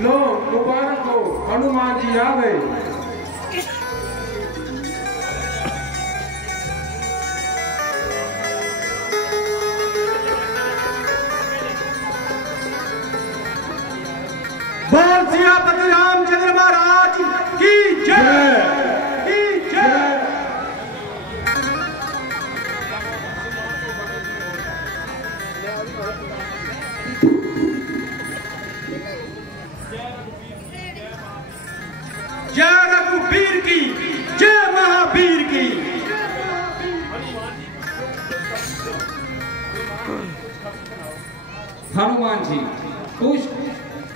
लो मुबारक हो, हनुमान जी आ गए। बोल सियापति रामचंद्र महाराज की जय, की जय। जय रघुवीर की, जय महावीर की। हनुमान जी कुछ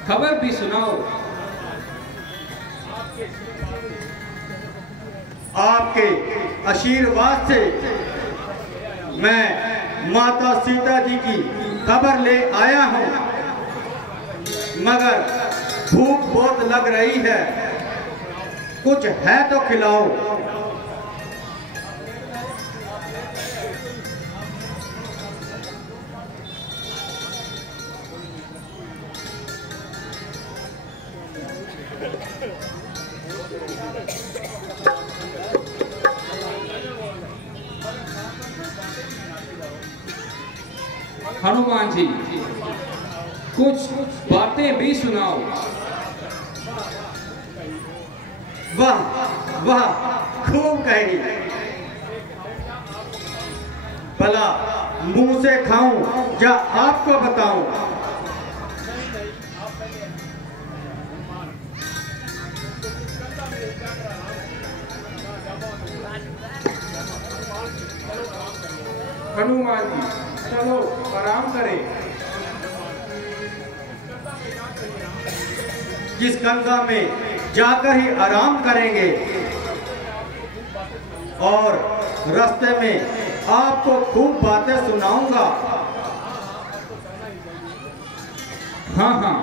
खबर भी सुनाओ। आपके आशीर्वाद से मैं माता सीता जी की खबर ले आया हूं, मगर भूख बहुत लग रही है, कुछ है तो खिलाओ। हनुमान जी कुछ बातें भी सुनाओ। वाह वाह, खूब कही। भला मुंह से खाऊं या आपको बताऊं? हनुमान जी चलो आराम करें। जिस गंगा में जाकर ही आराम करेंगे और रास्ते में आपको खूब बातें सुनाऊंगा। हाँ हाँ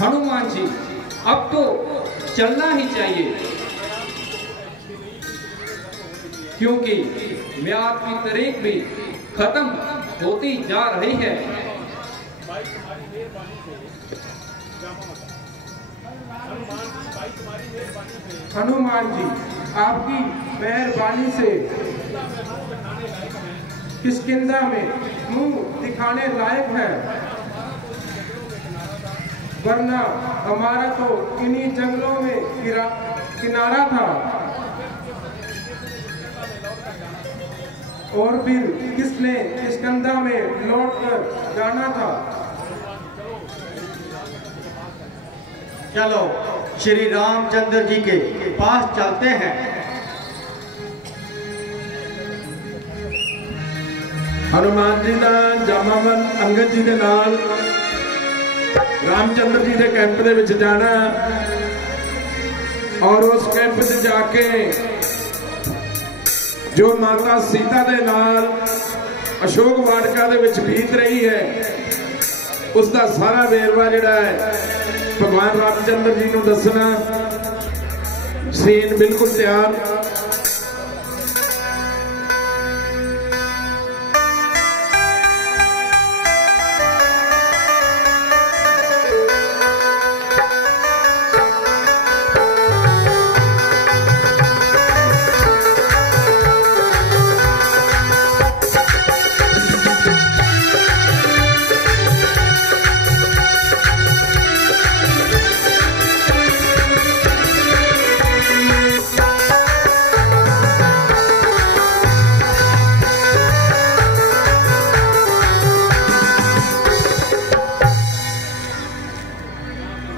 हनुमान जी, अब तो चलना ही चाहिए, क्योंकि म्याद की तारीख भी खत्म होती जा रही है। हनुमान जी आपकी मेहरबानी से किष्किंधा में मुंह दिखाने लायक है, वरना हमारा तो इन्हीं जंगलों में किनारा था और फिर किसने किष्किंधा में लौटकर जाना था। चलो श्री रामचंद्र जी के पास चलते हैं। हनुमान जी का जामावन अंगद जी के नाल रामचंद्र जी के कैंप दे विच जाना और उस कैंप से जाके जो माता सीता के नाल अशोक वाटिका दे विच बीत रही है, उसका सारा वेरवा जिहड़ा है भगवान रामचंद्र जी को दसना। सीन बिल्कुल तैयार।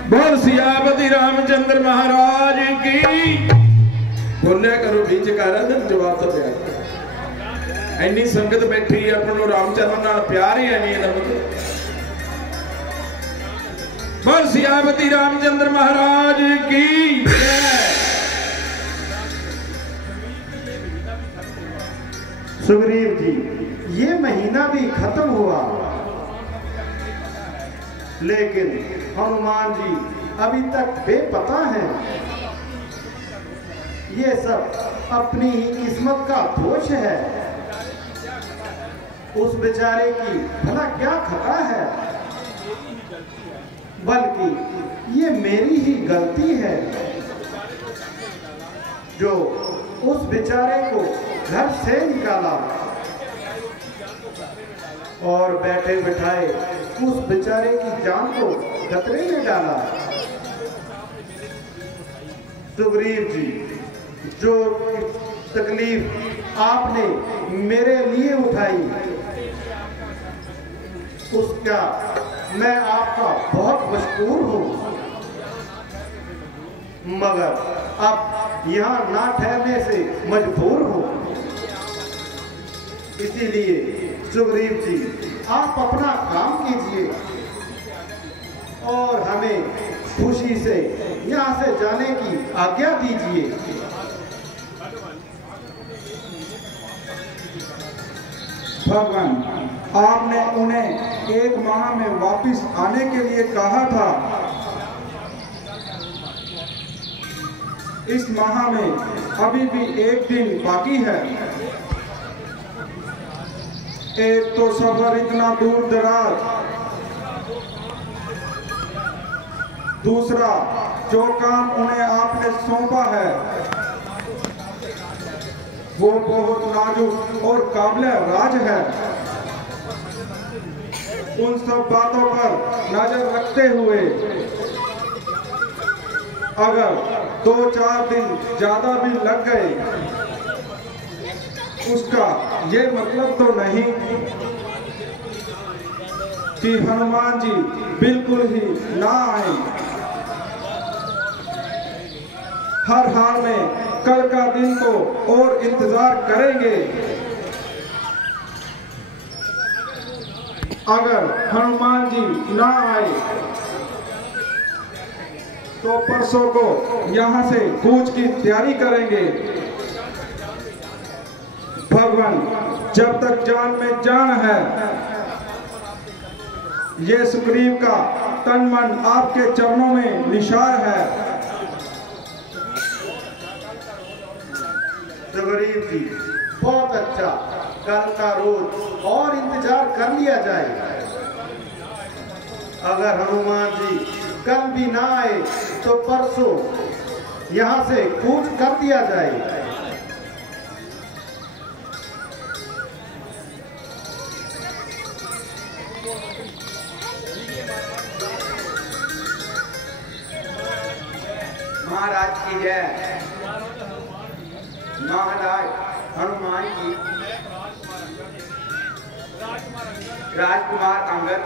बोल सियापति रामचंद्र महाराज की। बोलिया करो बीच कर जवाब तो दिया। इन्नी संगत बैठी अपनों रामचंद्र नाल प्यार ही है नहीं। बोल सियापति रामचंद्र महाराज की। सुग्रीव जी, ये महीना भी खत्म हुआ, लेकिन हनुमान जी अभी तक बेपता हैं। ये सब अपनी ही किस्मत का दोष है। उस बेचारे की भला क्या खता है, बल्कि ये मेरी ही गलती है जो उस बेचारे को घर से निकाला और बैठे बिठाए उस बेचारे की जान को खतरे में डाला। सुग्रीव जी, जो तकलीफ आपने मेरे लिए उठाई उसका मैं आपका बहुत मशकूर हूं, मगर अब यहाँ ना ठहरने से मजबूर हूं। इसीलिए सुग्रीव जी, आप अपना काम कीजिए और हमें खुशी से यहाँ से जाने की आज्ञा दीजिए। भगवान, आपने उन्हें 1 माह में वापस आने के लिए कहा था। इस माह में अभी भी 1 दिन बाकी है। एक तो सफर इतना दूर दराज, दूसरा जो काम उन्हें आपने सौंपा है वो बहुत नाजुक और काबिल राज है। उन सब बातों पर नजर रखते हुए अगर 2-4 दिन ज्यादा भी लग गए, उसका ये मतलब तो नहीं कि हनुमान जी बिल्कुल ही ना आए। हर हाल में कल का दिन को और इंतजार करेंगे। अगर हनुमान जी ना आए तो परसों को यहाँ से कूच की तैयारी करेंगे। भगवान, जब तक जान में जान है, ये सुग्रीव का तन मन आपके चरणों में निशार है। सुग्रीव जी, बहुत अच्छा, कल का रोज और इंतजार कर लिया जाए। अगर हनुमान जी कल भी ना आए तो परसों यहाँ से कूच कर दिया जाए। महाराज की जय। महाराज हनुमान जी राजकुमार अंगद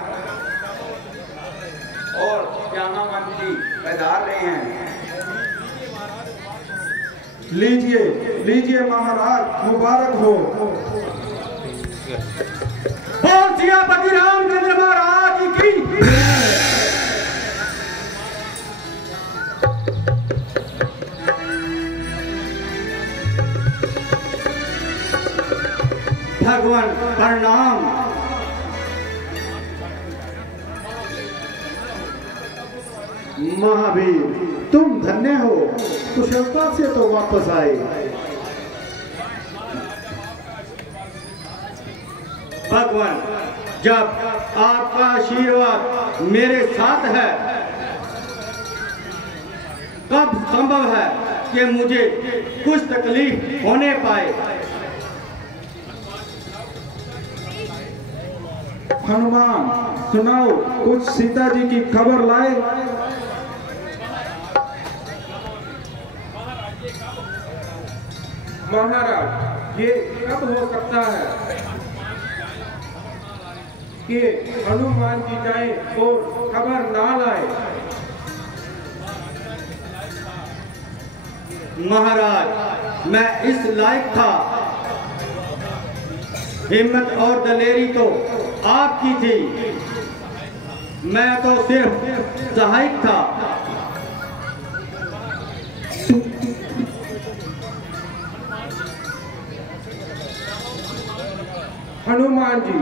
और श्यामा मंत्री पधार रहे हैं। लीजिए लीजिए महाराज, मुबारक हो। बोल सियापति रामचंद्र महाराज की। भगवान प्रणाम। महावीर, तुम धन्य हो, कुशलता से तो वापस आए। भगवान, जब आपका आशीर्वाद मेरे साथ है, कब संभव है कि मुझे कुछ तकलीफ होने पाए। हनुमान, सुनाओ, कुछ सीता जी की खबर लाए। महाराज, ये कब हो सकता है कि हनुमान जी जाए और खबर ना लाए। महाराज, मैं इस लायक था। हिम्मत और दलेरी तो आपकी थी, मैं तो सिर्फ सहायक था। हनुमान जी,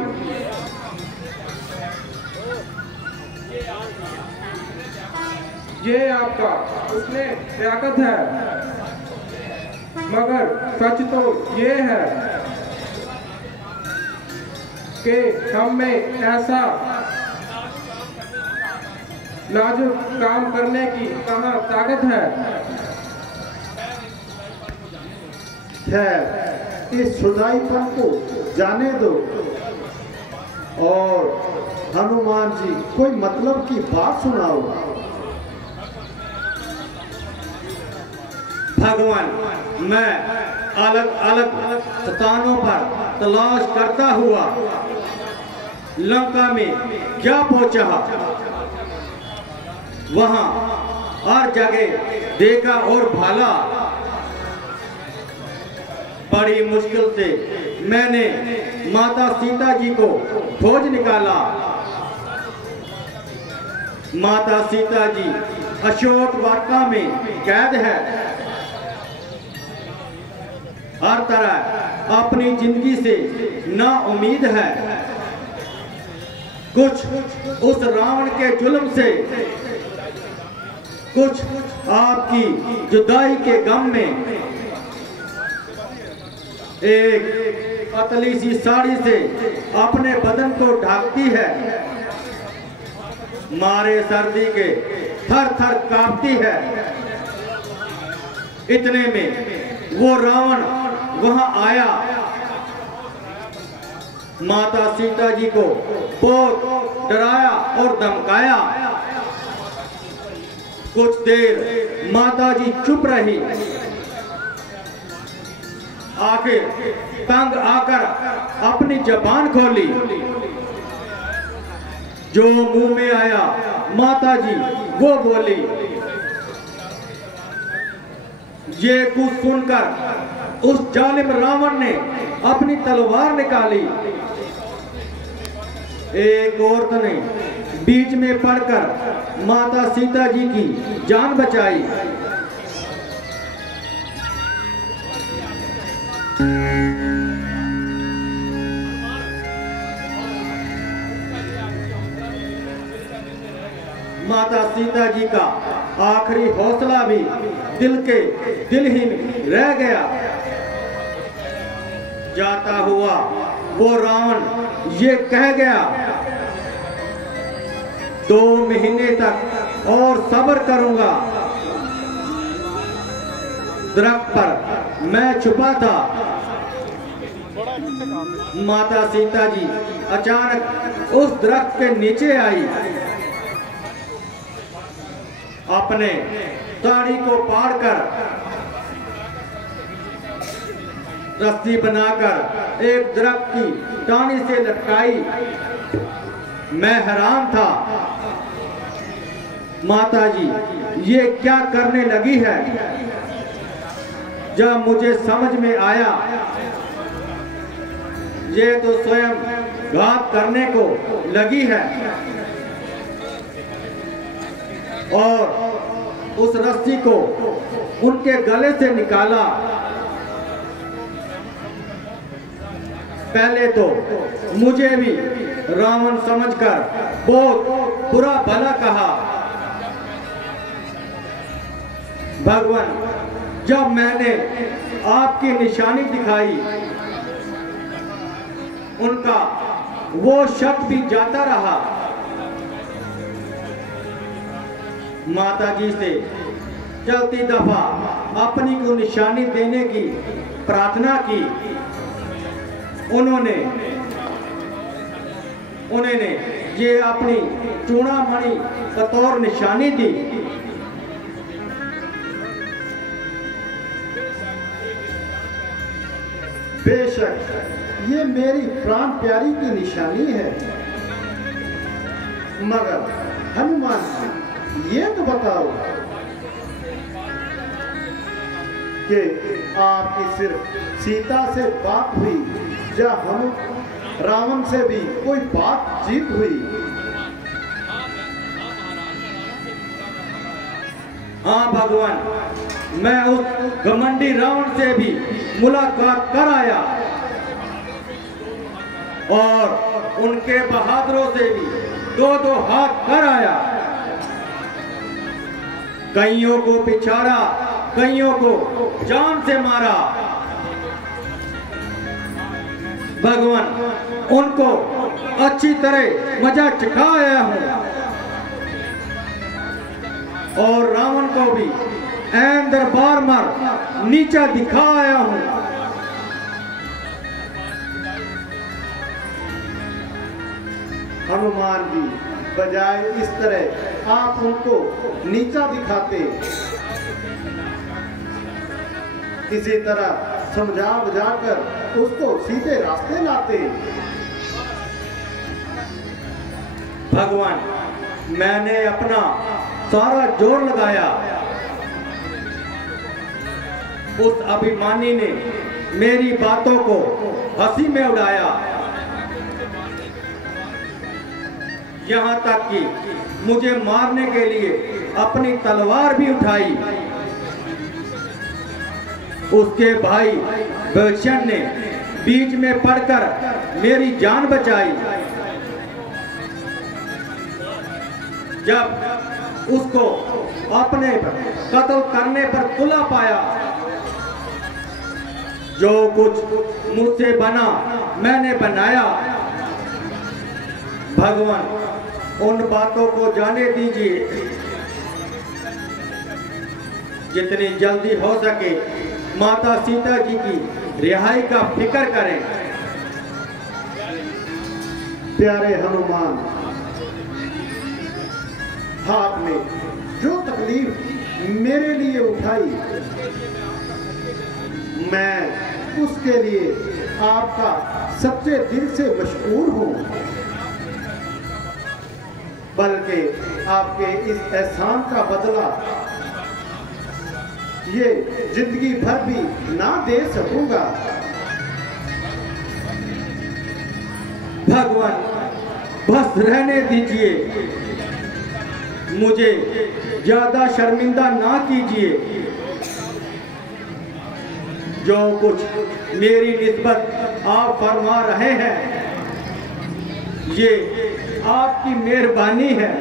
ये आपका उसमें ताकत है, मगर सच तो ये है कि हम में ऐसा नाजुक काम करने की कहाँ ताकत है। खैर इस शुदाईपन को जाने दो और हनुमान जी कोई मतलब की बात सुनाओ। भगवान, मैं अलग अलग स्थानों पर तलाश करता हुआ लंका में क्या पहुंचा, वहां हर जगह देखा और भाला। बड़ी मुश्किल से मैंने माता सीता जी को खोज निकाला। माता सीता जी अशोक वाटिका में कैद है। हर तरह अपनी जिंदगी से ना उम्मीद है। कुछ उस रावण के जुल्म से, कुछ आपकी जुदाई के गम में। एक पतली सी साड़ी से अपने बदन को ढकती है, मारे सर्दी के थर थर कांपती है। इतने में वो रावण वहां आया। माता सीता जी को बहुत डराया और धमकाया। कुछ देर माता जी चुप रही। आखिर तंग आकर अपनी जबान खोली। जो मुंह में आया माता जी वो बोली। ये कुछ सुनकर उस जालिम रावण ने अपनी तलवार निकाली। एक औरत ने बीच में पड़कर माता सीता जी की जान बचाई। माता सीता जी का आखिरी हौसला भी दिल ही में रह गया। जाता हुआ वो रावण ये कह गया, 2 महीने तक और सब्र करूंगा। दरख्त पर मैं छुपा था। माता सीता जी अचानक उस दरख्त के नीचे आई। अपने साड़ी को फाड़कर रस्सी बनाकर एक दरख्त की टाहनी से लटकाई। मैं हैरान था, माता जी ये क्या करने लगी है। जब मुझे समझ में आया ये तो स्वयं घात करने को लगी है, और उस रस्सी को उनके गले से निकाला। पहले तो मुझे भी रावण समझकर बहुत बुरा भला कहा। भगवान, जब मैंने आपकी निशानी दिखाई, उनका वो शक भी जाता रहा। माता जी से चलती दफा अपनी को निशानी देने की प्रार्थना की। उन्होंने ये अपनी चूड़ामणि बतौर निशानी दी। बेशक ये मेरी प्राण प्यारी की निशानी है, मगर हनुमान जी ये तो बताओ कि आपकी सिर्फ सीता से बात हुई या हम रावण से भी कोई बातचीत हुई? हाँ भगवान, मैं उस घमंडी रावण से भी मुलाकात कर आया और उनके बहादुरों से भी 2-2 हाथ कर आया। कईयों को पिछाड़ा, कईयों को जान से मारा। भगवान उनको अच्छी तरह मजा चखा आया हूं और रावण को भी ऐन दरबार मर नीचा दिखा आया हूं। हनुमान जी बजाय इस तरह आप उनको नीचा दिखाते, किसी तरह समझा बुझाकर उसको सीधे रास्ते लाते। भगवान मैंने अपना सारा जोर लगाया, उस अभिमानी ने मेरी बातों को हंसी में उड़ाया, यहां तक कि मुझे मारने के लिए अपनी तलवार भी उठाई। उसके भाई बलशन ने बीच में पड़कर मेरी जान बचाई। जब उसको अपने कत्ल करने पर तुला पाया, जो कुछ मुझसे बना मैंने बनाया। भगवान उन बातों को जाने दीजिए, जितनी जल्दी हो सके माता सीता जी की रिहाई का फिक्र करें। प्यारे हनुमान, आपने जो तकलीफ मेरे लिए उठाई, मैं उसके लिए आपका सच्चे दिल से मशकूर हूं, बल्कि आपके इस एहसान का बदला ये जिंदगी भर भी ना दे सकूंगा। भगवान बस रहने दीजिए, मुझे ज्यादा शर्मिंदा ना कीजिए। जो कुछ मेरी निस्बत आप फरमा रहे हैं, ये आपकी मेहरबानी है।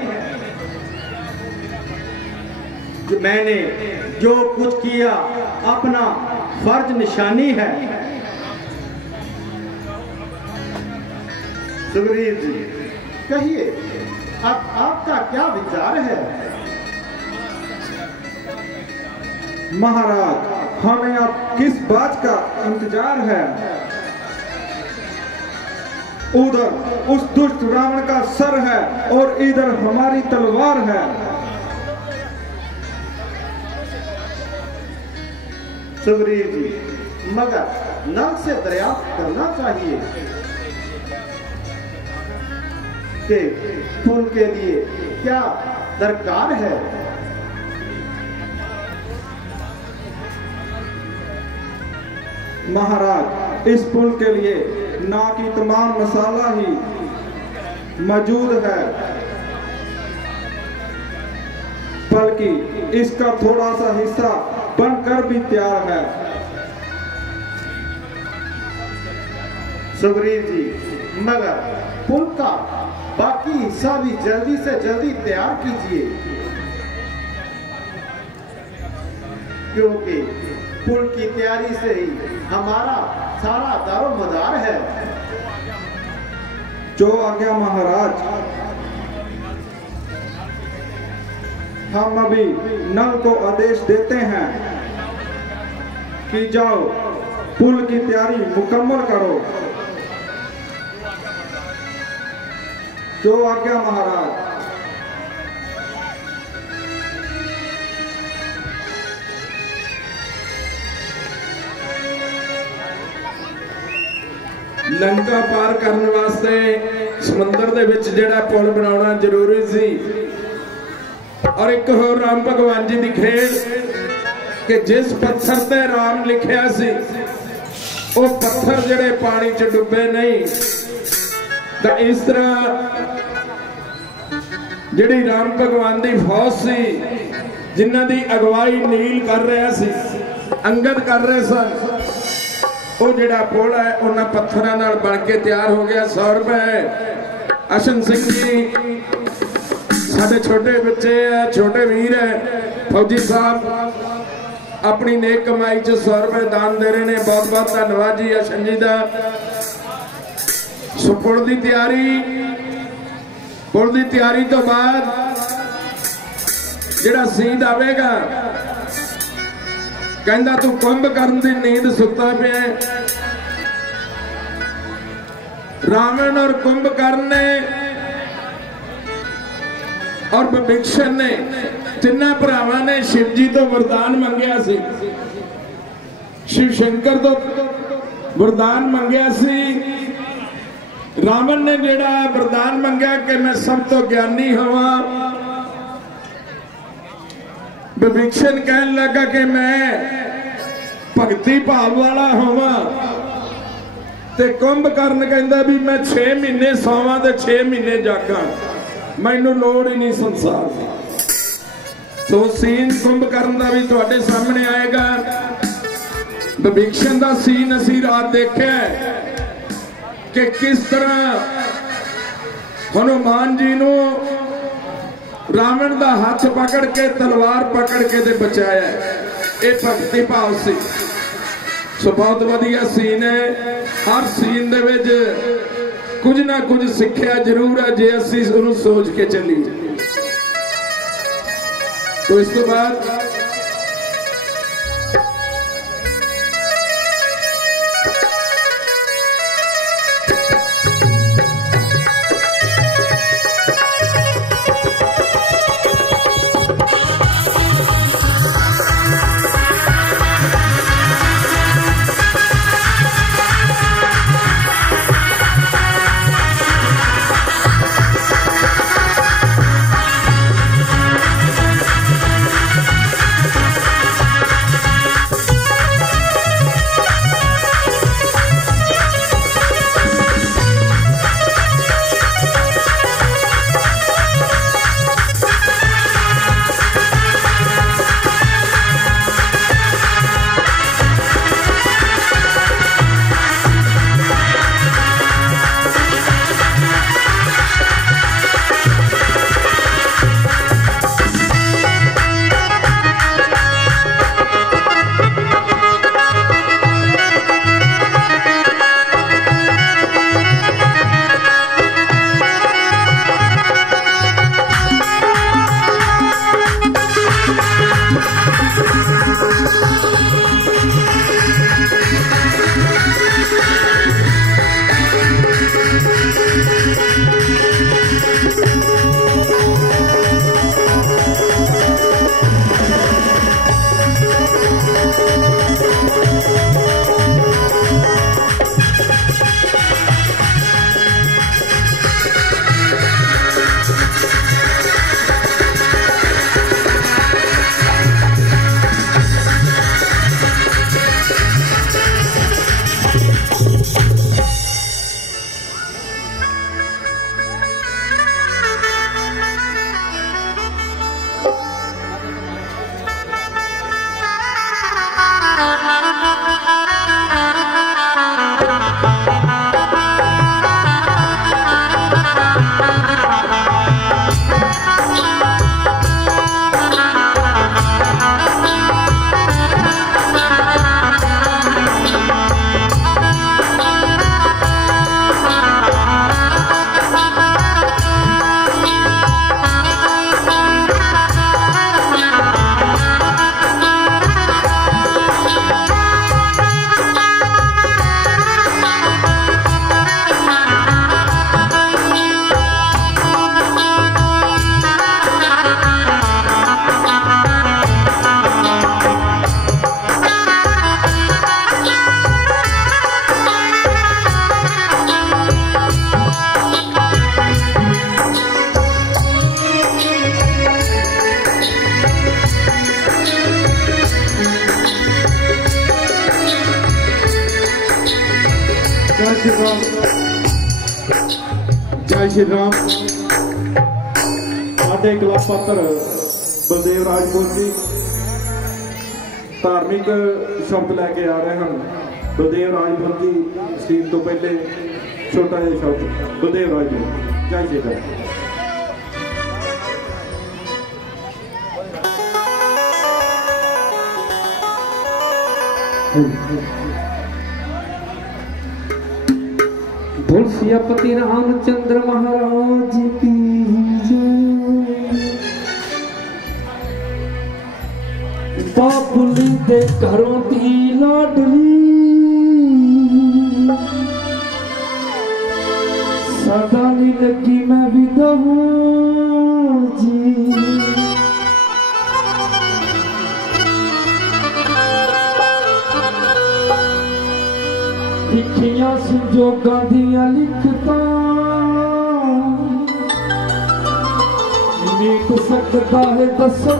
मैंने जो कुछ किया अपना फर्ज निशानी है। सुग्रीव जी, कहिए अब आपका क्या विचार है? महाराज, हमें अब किस बात का इंतजार है? उधर उस दुष्ट रावण का सर है और इधर हमारी तलवार है। सुग्रीव जी, मगर नल से दरियाफ्त करना चाहिए कि पुल के लिए क्या दरकार है। महाराज, इस पुल के लिए ना की तमाम मसाला ही मौजूद है, बल्कि इसका थोड़ा सा हिस्सा बनकर भी तैयार है। सुग्रीव जी, मगर पुल का बाकी हिस्सा भी जल्दी से जल्दी तैयार कीजिए, क्योंकि पुल की तैयारी से ही हमारा सारा दारोमदार है। जो आज्ञा महाराज। हम अभी नल को आदेश देते हैं कि जाओ पुल की तैयारी मुकम्मल करो। जो आज्ञा महाराज। लंका पार करने वास्ते समुद्र दे विच जिहड़ा पुल बनाउणा जरूरी सी। और एक होर राम भगवान जी की खेल कि जिस पत्थर ते राम लिखिया सी वो पत्थर जिहड़े पानी च डुबे नहीं। तो इस तरह जिहड़ी राम भगवान की फौज सी जिन्हां दी अगवाई नील कर रहा सी, अंगद कर रहे सन, वो जिहड़ा पुल है उन्हां पत्थरां नाल बन के तैयार हो गया। 100 रुपए अशन सिंह जी साडे छोटे बच्चे है, छोटे वीर है, फौजी साहब अपनी नेक कमाई च 100 रुपए दान दे रहे हैं। बहुत बहुत धन्यवाद जी अशन जी का। सो पुल की तैयारी तो बाद जिहड़ा सीन आवेगा कहंदा तू कुंभकर्ण दी नींद सुता पिया। रावण और कुंभकर्ण ने और विभीषण ने तिना भरावां ने शिव जी तो वरदान मंगया सी, शिव शंकर तो वरदान मंगया सी। रावण ने जेड़ा वरदान मंगया कि मैं सब तो ज्ञानी होवा, विभीषण कहन लगा कि मैं भगती भाव वाला होवा, ते कुंभकर्ण कहंदा भी मैं 6 महीने सोवां ते 6 महीने जागा, मैनू लोड़ ही नहीं संसार की। सो सीन कुंभकर्ण का भी तुहाडे सामने आएगा। विभीषण का सीन असी रात देखा कि किस तरह हनुमान जी नू रावण का हाथ पकड़ के तलवार पकड़ के ते बचाया। ये भक्ति भाव से सो बहुत वधिया सीन है। हर सीन दे विच कुछ ना कुछ सिक्ख्या जरूर है जे असी उन्हें सोच के चलीए। तो इस तो बाद जय श्री राम। साडे कला पात्र बलदेव राजपूत जी धार्मिक शब्द लैके आ रहे हैं। बलदेव राजपूत जी सीन तो पहले छोटा जिहा शब्द बलदेव राज जी। जय श्री राम। बोल सियापति रामचंद्र महाराज की जय। बाबुली दे घरों दी लाडली सदा नी लगी मैं भी दहूं जी। लिखियां संजोगां दियां लिखतां लिख सकदा है दसो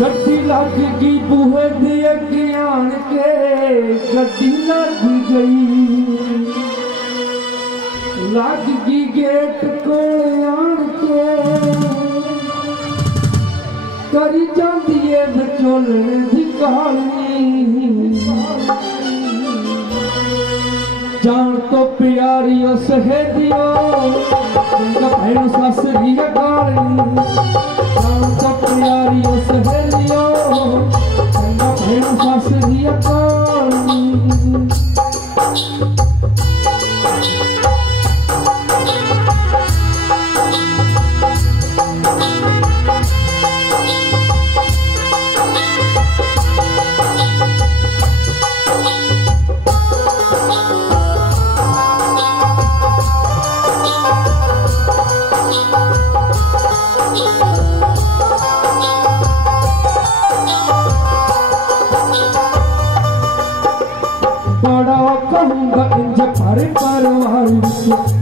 गड्डी लग गई बूहे दे अगे आन के गड्डी लग गई लग गई गेट को आन के करी जाती है विचोलने दी कहानी जान तो प्यारी ओ सहेलियो भैन ससरी गाली जान तो प्यारी ओ सहेलियो भैन ससरी गाली।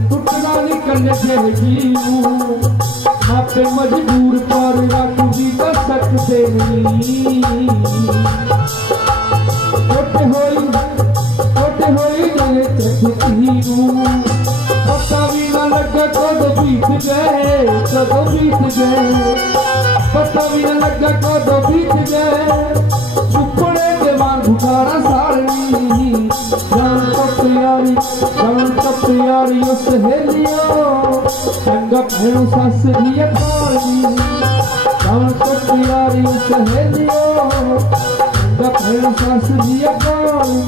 टुकड़ा निकल जाएगी मापे मजबूर पर रखी का सकते नहीं छोटे होई गले चकती पता भी ना लगा कद बीत गए पता भी ना लगा कद बीत गए सुपने देवान भुखारा सारनी जान तो प्यारी ओ सहेलियो चंगा भैन ससरी गाली जान तो प्यारी ओ सहेलियो चंगा भैन ससरी गाली।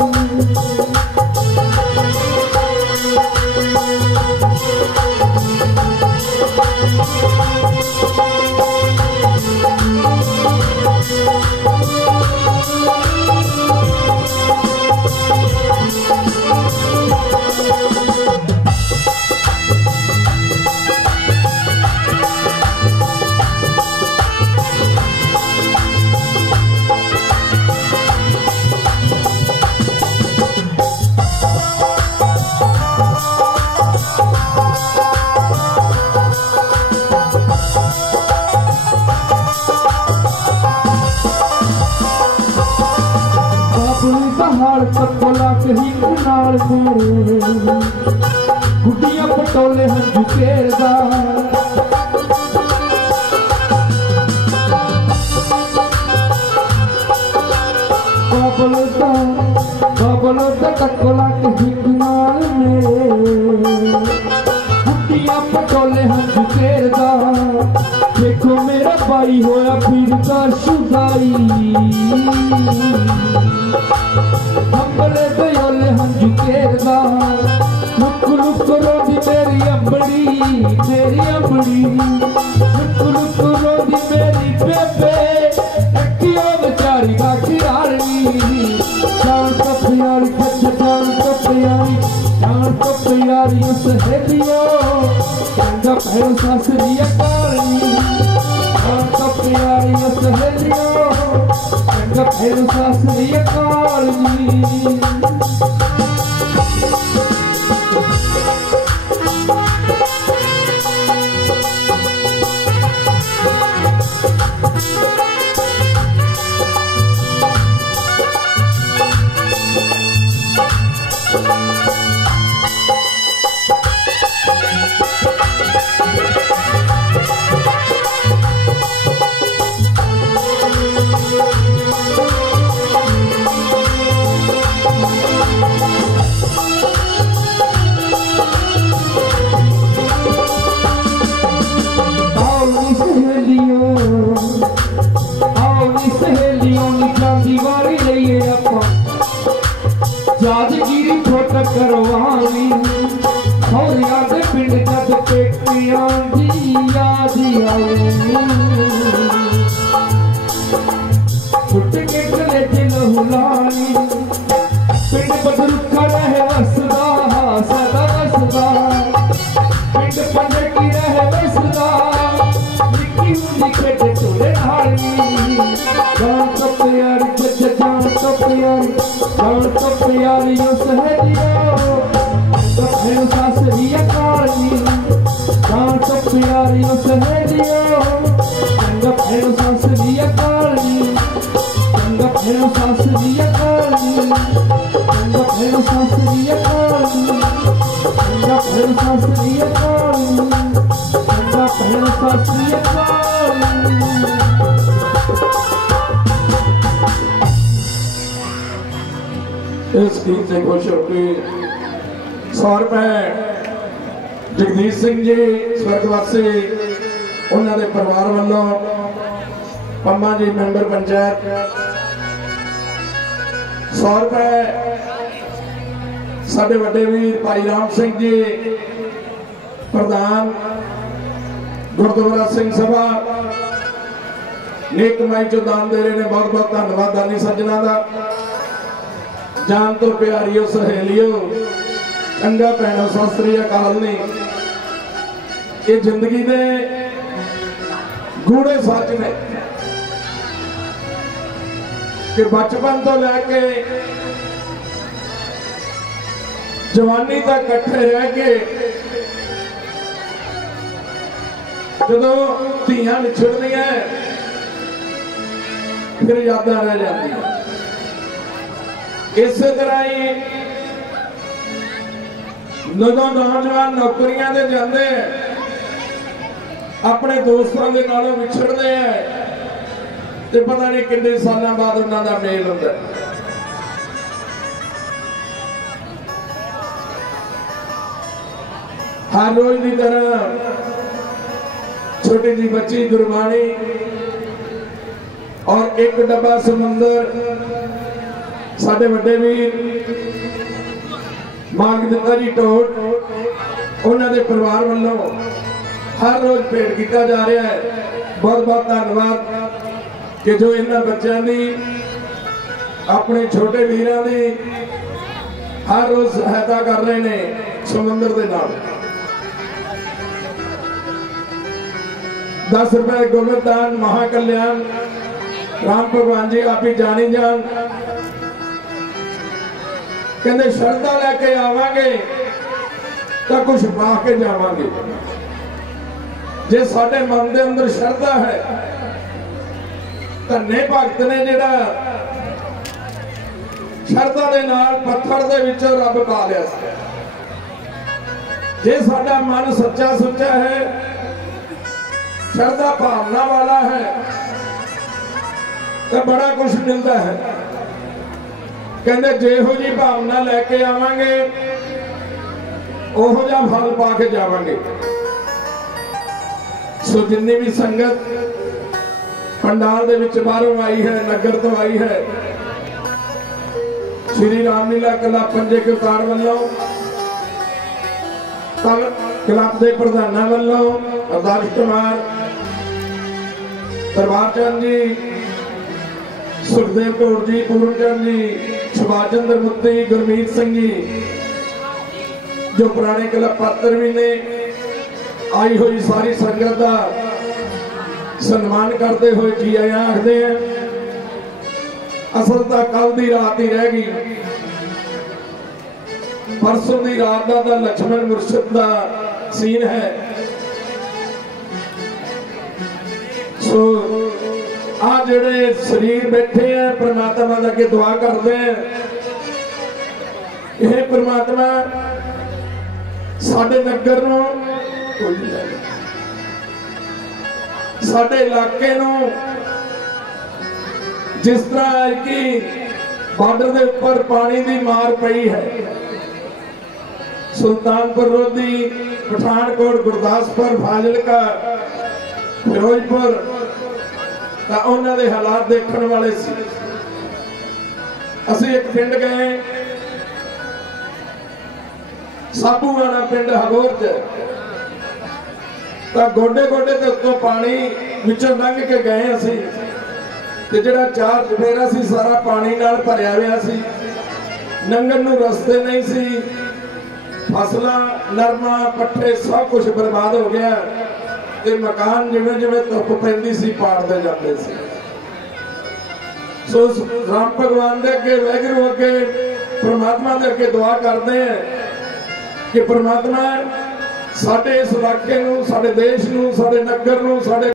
गुड्डियां पटोले हंजू केरदा बाबलो दा टकोला के नाल में गुड्डियां पटोले हंजू केरदा देखो मेरा भाई होया फिरदा शुदाई हमले दयोले हंजू केरदा लुक लुक रोदी मेरी अम्बड़ी लुक रोदी मेरी बेबे क्यों बेचारी का खियाली जान तो प्यारी ओ सहेलियो चंगा भैन ससरी गाली जान तो प्यारी ओ सहेलियो चंगा भैन ससरी गाली। करवानी और याद पिंड जद पेटियां दी याद आऊं फुट के गले दिल हुलानी पिंड बदरुखा रहे वसदा सदा वसदा पिंड पंडे की रहे वसदा निकी हुई खेते तोले हाली जान तो प्यारी बच्चे जान तो प्यारी यो सहेलियो तो सासरी काली जान तो प्यारी यो सहेलियो तो सासरी काली तो सासरी काली तो सासरी काली तो सासरी काली तो सासरी काली। इस गीत से खुश होकर 100 रुपए जगदीश सिंह जी स्वर्गवासी उन्होंने परिवार वालों पम्मा जी मैंबर पंचायत 100 रुपए साढ़े वड्डे वीर भाई राम सिंह जी प्रधान गुरुद्वारा सिंह सभा नेक कमाई चो दान दे रहे ने बहुत बहुत धन्यवाद दानी सज्जना का जान तो प्यारियो सहेलियो चंगा भैनों सत श्री अकाल ने ये जिंदगी दे गूढ़े सच ने कि बचपन तो लैके जवानी तक कट्ठे रह के जो धीयां निछड़दियां फिर यादां रह जांदियां। इस तरह ही जदों नौजवान नौकरियां दे जाते अपने दोस्तों के नालों विछड़ते हैं तो पता नहीं कितने साल बाद उन्होंने मेल होता है। हर रोज की तरह छोटी जी बच्ची गुरबाणी और एक डब्बा समुंदर साढ़े वड्डे वीर मांगदिंदा जी टोट उन्होंने परिवार वालों हर रोज भेंट किया जा रहा है। बहुत बहुत धन्यवाद कि जो इन्होंने बच्चों की अपने छोटे वीरों की हर रोज सहायता कर रहे हैं समुंदर के नाल। 10 रुपए गोविंद दान महाकल्याण राम भगवान जी आप ही जानी जान कहते श्रद्धा लैके आवांगे तो कुछ पा के जावांगे। जे साडे मन के अंदर श्रद्धा है धन्ने भगत ने जिहड़ा श्रद्धा दे नाल पत्थर दे विचों रब पा लिया। जे साडा मन सच्चा सुच्चा है श्रद्धा भावना वाला है तो बड़ा कुछ मिलता है। कहते जेहो जी भावना लैके आवांगे ओहो जा फल पा के जावांगे। सो जिन्नी भी संगत पंडाल दे विच बाहरों आई है नगर तो आई है श्री रामलीला क्लब पंजे करतार वालों क्लब के प्रधाना वालों अरदास कुमार दरबार चंद जी सुखदेव कौर जी पूर्ण चंद जी सुभाष चंद्र मुत्ती गुरमीत सिंह जी जो पुराने क्लब पात्र भी ने आई हुई सारी संगत का सम्मान करते हुए जी आया आखते हैं। असल तो कल की रात ही रह गई परसों की रात का तो लक्ष्मण मुर्शिद का सीन है। सो आ जेड़े शरीर बैठे हैं परमात्मा अगे दुआ करते हैं यह परमात्मा साडे नगर नूं साडे इलाके नूं जिस तरह की बॉर्डर के ऊपर पानी की मार पई है सुल्तानपुर लोधी पठानकोट गुरदासपुर फाजिलका फिरोजपुर उन्होंने हालात देखने वाले सी। असी एक पिंड गए ਸਾਬੂਆਣਾ ਪਿੰਡ ਹਗੋਰ ਚ ਤਾਂ ਗੋਡੇ ਗੋਡੇ ਦੇ ਉੱਤੋਂ ਪਾਣੀ ਵਿੱਚੋਂ ਲੰਘ ਕੇ ਗਏ ਅਸੀਂ ਤੇ ਜਿਹੜਾ ਚਾਰ ਚੁਫੇਰਾ ਸੀ ਸਾਰਾ ਪਾਣੀ ਨਾਲ ਭਰਿਆ ਹੋਇਆ ਸੀ। ਲੰਘਣ ਨੂੰ ਰਸਤੇ ਨਹੀਂ ਸੀ। ਫਸਲਾਂ ਨਰਮਾ ਪੱਠੇ ਸਭ ਕੁਝ ਬਰਬਾਦ ਹੋ ਗਿਆ ਤੇ ਮਕਾਨ ਜਿਵੇਂ ਜਿਵੇਂ ਧੁੱਪ ਪੈਂਦੀ ਸੀ ਪਾੜਦੇ ਜਾਂਦੇ ਸੀ। ਸੋ ਰਾਮ ਭਗਵਾਨ ਦੇ ਅੱਗੇ ਵਾਹਿਗੁਰੂ ਅੱਗੇ परमात्मा दे अगे दुआ करते हैं कि परमात्मा साडे इस इलाके नूं, साडे देश नूं, साडे नगर नूं, साडे